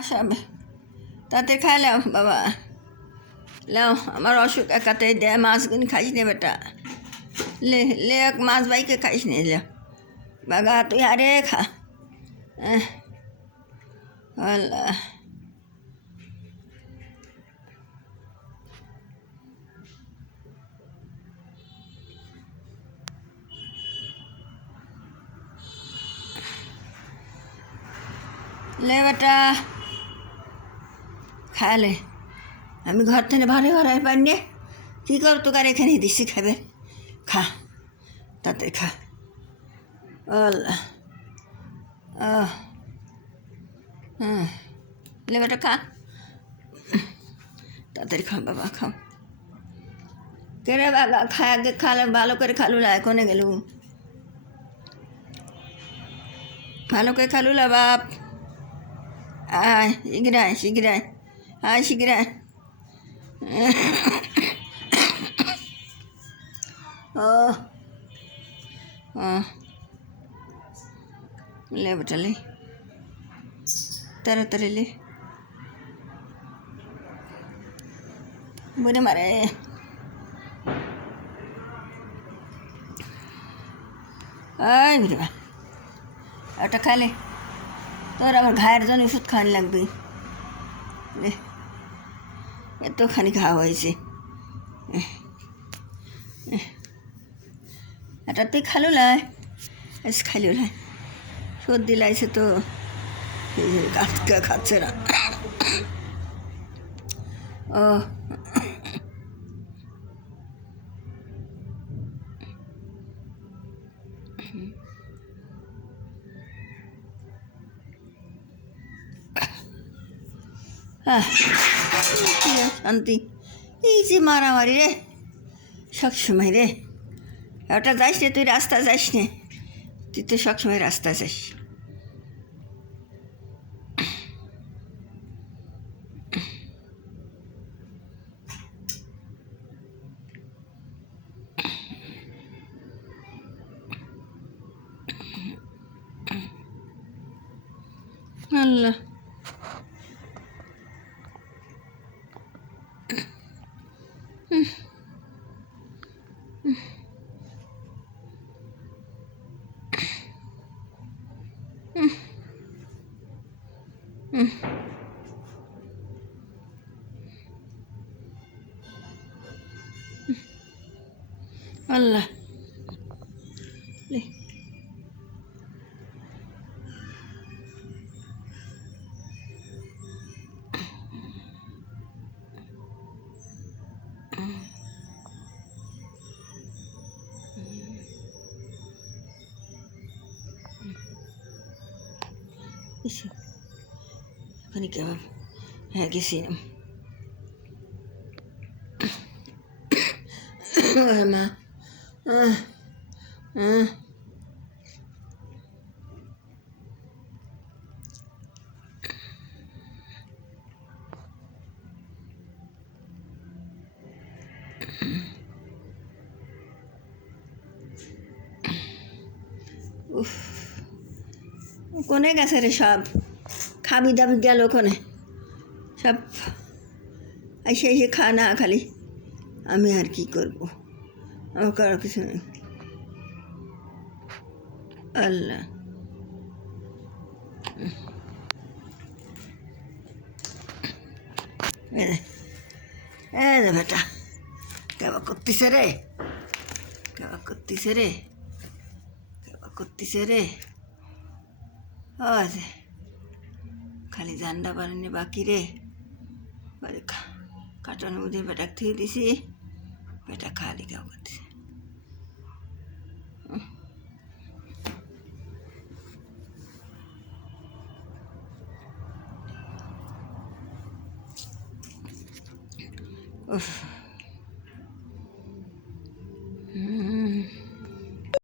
আসামে তাতে খাইলাম বাবা লাও আমার অসুখ একাতে দে মাছগুনি খাইস নে বেটা লে লে এক মাছ বাইকে খাইস নে লে বাগা তুই আরে খা আল্লাহ লে বেটা খালে আমি ঘর থেকে ভারে ঘরে পাইনি কী কর তোকার এখানে দিচ্ছি খাবে খা তাতে খা আল্লাহ হ্যাঁ লে বেটা খা তাড়াতাড়ি খাও বাবা খাও কে রে বাবা খায় আগে খালে ভালো করে খালু লা কোনে গেলু ভালো করে খালু লা বাপ আয় শিগরায় শিগরায় আয় শিগরায় ও ले बेटा ले ताड़ाताड़ी ले बुरे मारे আয় বুড়ি মা ওটা খালে তোর আমার ঘায়ের জন্য ওষুধ খাওয়ানি লাগবে লে এতখানি খাওয়া হয়েছে এটা তুই খালু লাই এসে খাইলো লাই সর্দি লাগছে তো গাছকে খাচ্ছে না ও শান্তি এই যে মারামারি রে সবসময় রে ওটা যাইস নে তুই রাস্তা যাইস নে তুই তো সবসময় রাস্তা যাস আল্লাহ আল্লাহ ওখানে কেমন হ্যাঁ গেছিলাম মা কোনে গেছে রে সব খাবি দাবি গেল কোনে সব এসে এসে খা না খালি আমি আর কি করবো আমার কারো কিছু নেই আল্লাহ রে বেটা কেবা করতিছে রে কেবা করতিছে রে কেবা করতিছে রে আজ খালি জান্ডা বানানি বাকি রে কাটানো বুঝে বেটা থুয়ে দিছি বেটা খালি কেউ করতেছে উফ